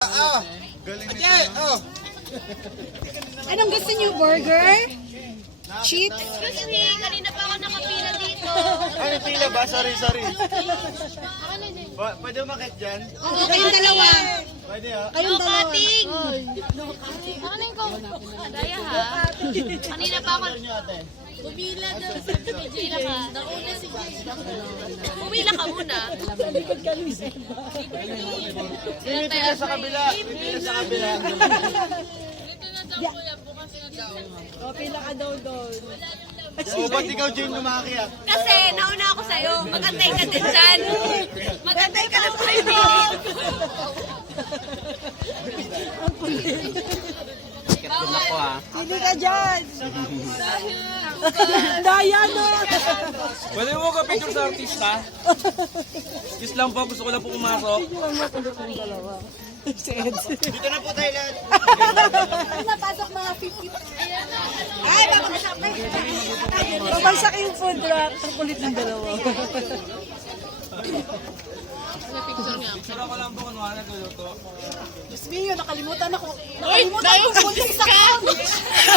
Galing nito. Anong gusto niyo? Burger? Chips? Excuse me, kanina pa ako nakapila dito. Ay, pila ba? Sorry. Pwede umakit dyan? Oo, kayong dalawa. Pwede ha? Kayong No dalawa. cutting! Ano ko? Daya ha? Kanina pa ako. Pumila daw sa Pumila ka. Nauna si Jay. Pumila ka muna. Pila sa kabila. Pila sa kabila. O, pila ka daw doon. O, ba't ikaw, Jane, lumaki ah? Kasi nauna ako sa'yo. Magantay ka din dyan. Magantay ka ng 5 minutes. Pili ka dyan. Daya no. Pwede mo ka picture sa artista? Just lang po, gusto ko lang po pumasok. Dito na po tayo lahat. Napasok mga 50. Ay, babagsak na. Babagsak yung food truck. Ang kulit ng dalawa. Picture ako lang po kung ano nagluluto. Diyos mio, nakalimutan ako. Nakalimutan ako. Buntis ako.